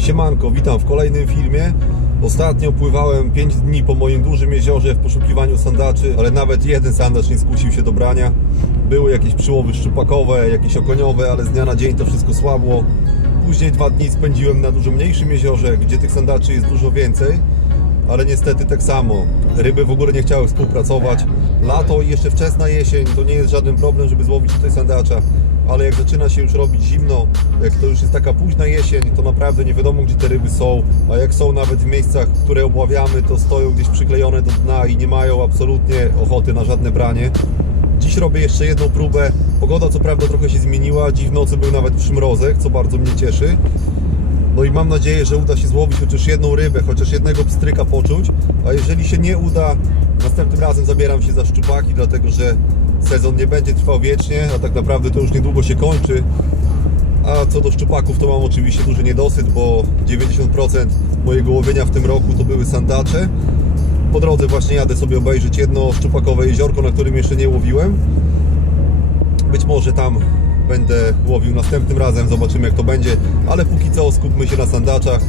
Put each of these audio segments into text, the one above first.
Siemanko, witam w kolejnym filmie. Ostatnio pływałem 5 dni po moim dużym jeziorze w poszukiwaniu sandaczy, ale nawet jeden sandacz nie skusił się do brania. Były jakieś przyłowy szczupakowe, jakieś okoniowe, ale z dnia na dzień to wszystko słabło. Później dwa dni spędziłem na dużo mniejszym jeziorze, gdzie tych sandaczy jest dużo więcej, ale niestety tak samo. Ryby w ogóle nie chciały współpracować. Lato i jeszcze wczesna jesień to nie jest żaden problem, żeby złowić tutaj sandacza ale jak zaczyna się już robić zimno, jak to już jest taka późna jesień, to naprawdę nie wiadomo gdzie te ryby są, a jak są nawet w miejscach, które obławiamy, to stoją gdzieś przyklejone do dna i nie mają absolutnie ochoty na żadne branie. Dziś robię jeszcze jedną próbę. Pogoda co prawda trochę się zmieniła, dziś w nocy był nawet przymrozek, co bardzo mnie cieszy. No i mam nadzieję, że uda się złowić chociaż jedną rybę, chociaż jednego pstryka poczuć, a jeżeli się nie uda, następnym razem zabieram się za szczupaki, dlatego że sezon nie będzie trwał wiecznie, a tak naprawdę to już niedługo się kończy. A co do szczupaków, to mam oczywiście duży niedosyt, bo 90% mojego łowienia w tym roku to były sandacze. Po drodze właśnie jadę sobie obejrzeć jedno szczupakowe jeziorko, na którym jeszcze nie łowiłem. Być może tam będę łowił następnym razem, zobaczymy jak to będzie, ale póki co skupmy się na sandaczach.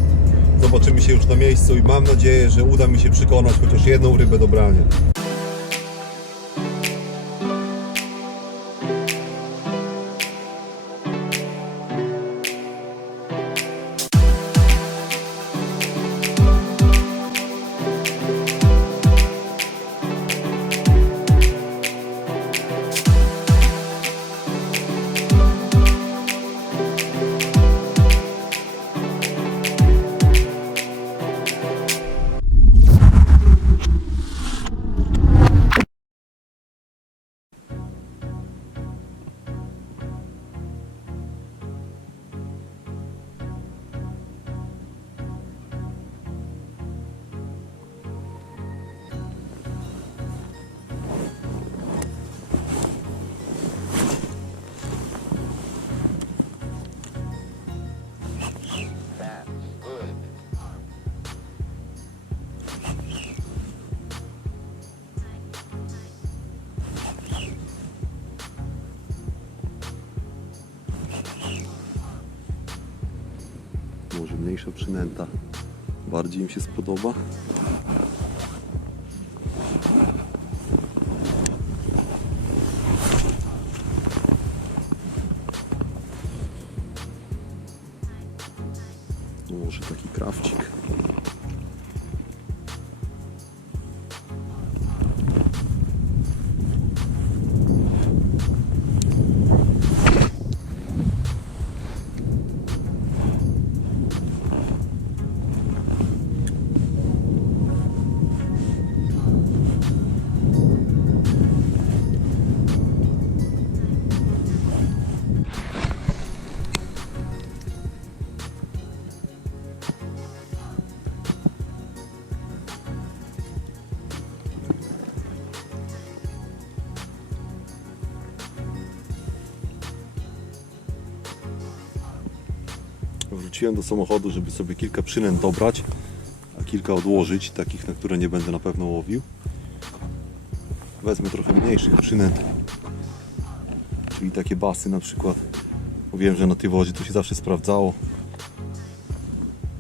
Zobaczymy się już na miejscu i mam nadzieję, że uda mi się przekonać chociaż jedną rybę do brania. Mniejsza przynęta bardziej im się spodoba. No Może taki krawcik. Wróciłem do samochodu, żeby sobie kilka przynęt dobrać, a kilka odłożyć, takich, na które nie będę na pewno łowił. Wezmę trochę mniejszych przynęt, czyli takie basy na przykład. Bo wiem, że na tej wodzie to się zawsze sprawdzało.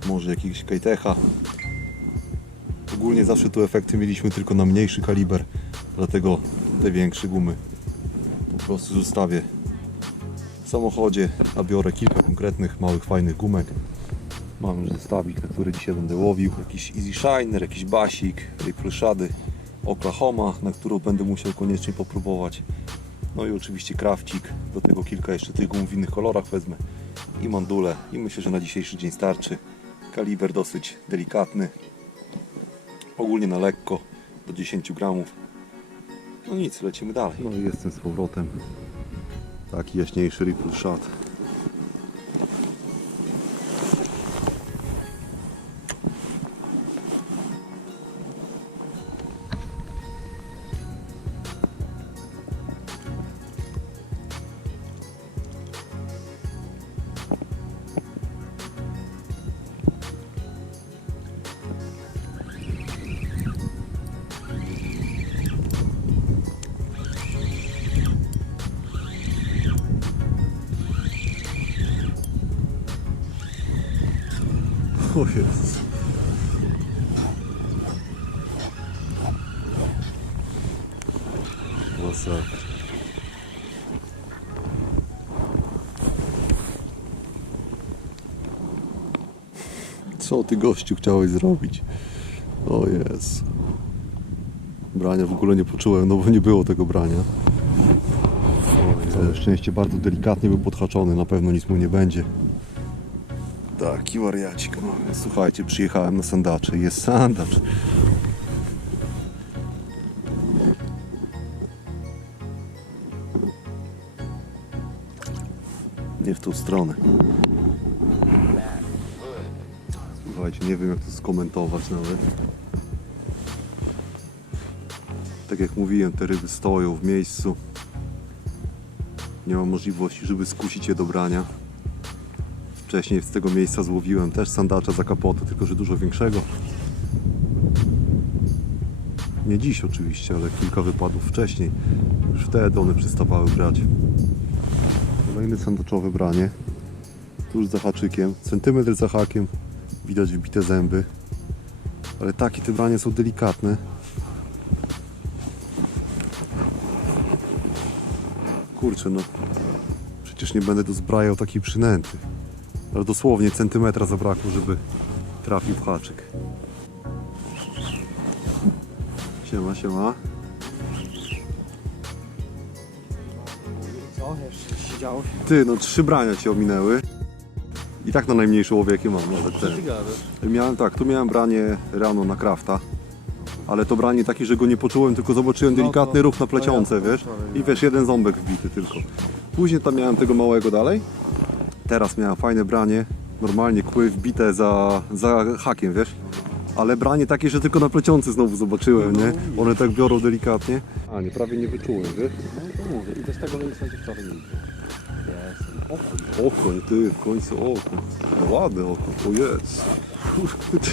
Może jakiegoś kajtecha. Ogólnie zawsze tu efekty mieliśmy tylko na mniejszy kaliber, dlatego te większe gumy po prostu zostawię samochodzie, a biorę kilka konkretnych, małych, fajnych gumek. Mam już zestawik, na który dzisiaj będę łowił. Jakiś Easy Shiner, jakiś basik, Ripple Shady, Oklahoma, na którą będę musiał koniecznie popróbować. No i oczywiście krawcik, do tego kilka jeszcze tych gum w innych kolorach wezmę i mandule i myślę, że na dzisiejszy dzień starczy. Kaliber dosyć delikatny, ogólnie na lekko, do 10 gramów. No nic, lecimy dalej. No i jestem z powrotem. Taki jaśniejszy Ripple Shot. O Jezus. Masakra. Co ty gościu chciałeś zrobić? O jest. Brania w ogóle nie poczułem, no bo nie było tego brania. Całe szczęście bardzo delikatnie był podhaczony, na pewno nic mu nie będzie. Taki wariacik. No, słuchajcie, przyjechałem na sandacze. Jest sandacz. Nie w tą stronę. Słuchajcie, nie wiem jak to skomentować nawet. Tak jak mówiłem, te ryby stoją w miejscu. Nie mam możliwości, żeby skusić je do brania. Wcześniej z tego miejsca złowiłem też sandacza za kapotę, tylko że dużo większego. Nie dziś oczywiście, ale kilka wypadów wcześniej. Już wtedy one przestawały brać. Kolejne sandaczowe branie. Tuż za haczykiem, centymetr za hakiem. Widać wybite zęby. Ale takie te branie są delikatne. Kurczę no. Przecież nie będę dozbrajał takiej przynęty. Ale dosłownie centymetra zabrakło, żeby trafił w haczyk. Siema, siema. Co? Jeszcze siedziałeś? Ty, no trzy brania cię ominęły. I tak na najmniejsze łowie jakie mam, nawet te. gadasz? Miałem tak, tu miałem branie rano na krafta. Ale to branie takie, że go nie poczułem, tylko zobaczyłem No delikatny ruch na to plecionce, wiesz? wczoraj, I no. wiesz, jeden ząbek wbity tylko. Później tam miałem tego małego dalej. Teraz miałem fajne branie, normalnie kły wbite za, za hakiem, wiesz? Ale branie takie, że tylko na plecionce znowu zobaczyłem, nie? One tak biorą delikatnie. A, nie, prawie nie wyczułem, wiesz? No to mówię. I też tego miejsca gdzie wczoraj nie. Okoń, ty, w końcu okoń. No ładne oko, o jest.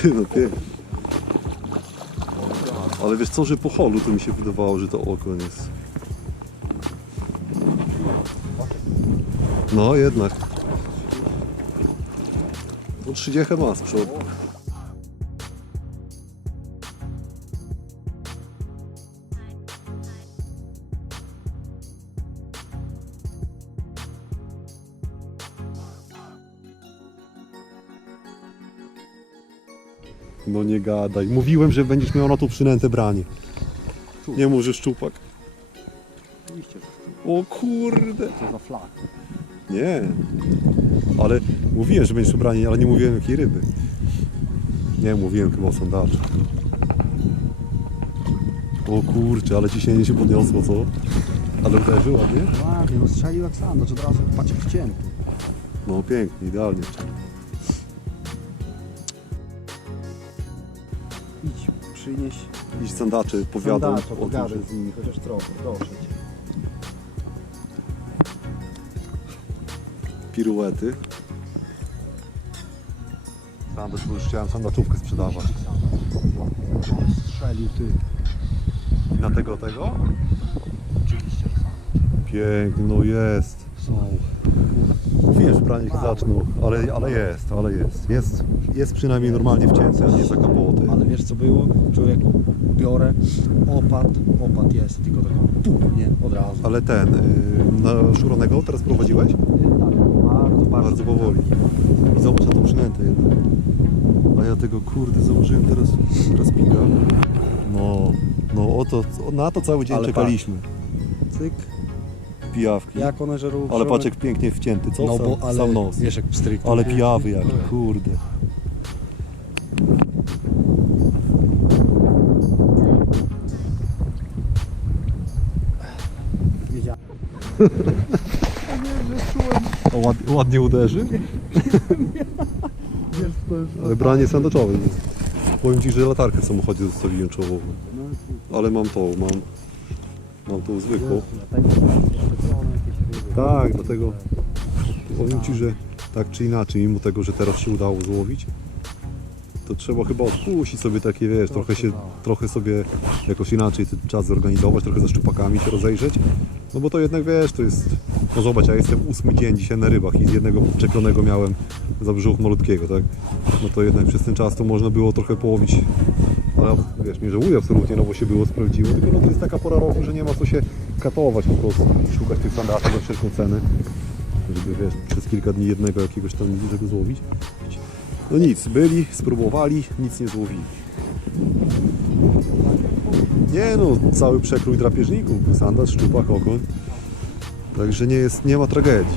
Ty, no pięknie. Ale wiesz co, że po holu to mi się wydawało, że to okoń jest. No jednak. No 30 ma z przodu. No nie gadaj. Mówiłem, że będziesz miał na to przynęte branie. Nie mów, że szczupak. Oczywiście, że O kurde. to za flag. Nie. Ale mówiłem, że będziesz ubranie, ale nie mówiłem jakiej ryby. Nie, mówiłem chyba o sandaczu. O kurczę, ale ciśnienie się podniosło, co? Ale uderzył ładnie? Ładnie, no strzelił jak sam, znaczy od razu patrz wcięty. No pięknie, idealnie. Idź, przynieś Iść sandaczy, powiadam sandacza, o tym, że pogadaj z nimi, chociaż trochę, proszę cię. Piruety. Sandacz, bo już chciałem sandaczówkę sprzedawać. Strzelił ty. I na tego, tego? Oczywiście, że sam. Piękny, no jest. Są. Mówiłem, że branie się zaczną, ale, ale jest, ale jest. Jest, jest przynajmniej normalnie wcięty, a nie za kapotę. Ale wiesz co było? Człowieku, biorę, opad, opad jest, tylko taką pum, nie, od razu. Ale ten, yy, na szuronego teraz prowadziłeś? Bardzo, bardzo. Powoli. I zobacz na tą przynętę jednak. A ja tego kurde założyłem teraz, teraz pinga. No, no o to, na to cały dzień Ale czekaliśmy. Cyk, Pijawki. jak one żerują. Ale patrz jak pięknie wcięty, co? No sam, bo, ale, sam nos. wiesz jak. Ale pijawy jaki, kurde. Wiedziałem. O, ład, ładnie uderzy. Ale branie sandaczowe. Powiem Ci, że latarkę w samochodzie zostawiłem czołową. Ale mam tą, mam, mam tą zwykłą. Tak, dlatego powiem Ci, że tak czy inaczej, mimo tego, że teraz się udało złowić, to trzeba chyba odpuścić sobie takie, wiesz, trochę się, trochę sobie jakoś inaczej ten czas zorganizować, trochę za szczupakami się rozejrzeć. No bo to jednak, wiesz, to jest, no zobacz, ja jestem ósmy dzień dzisiaj na rybach i z jednego czepionego miałem za brzuch malutkiego, tak? No to jednak przez ten czas to można było trochę połowić, ale wiesz, nie żałuję absolutnie, no bo się było, sprawdziło, tylko no to jest taka pora roku, że nie ma co się katować po prostu i szukać tych sandaczy za wszelką cenę żeby wiesz, przez kilka dni jednego jakiegoś tam dużego złowić. No nic, byli, spróbowali, nic nie złowili. Nie no, cały przekrój drapieżników, sandacz, szczupak, okoń. Także nie jest, nie ma tragedii.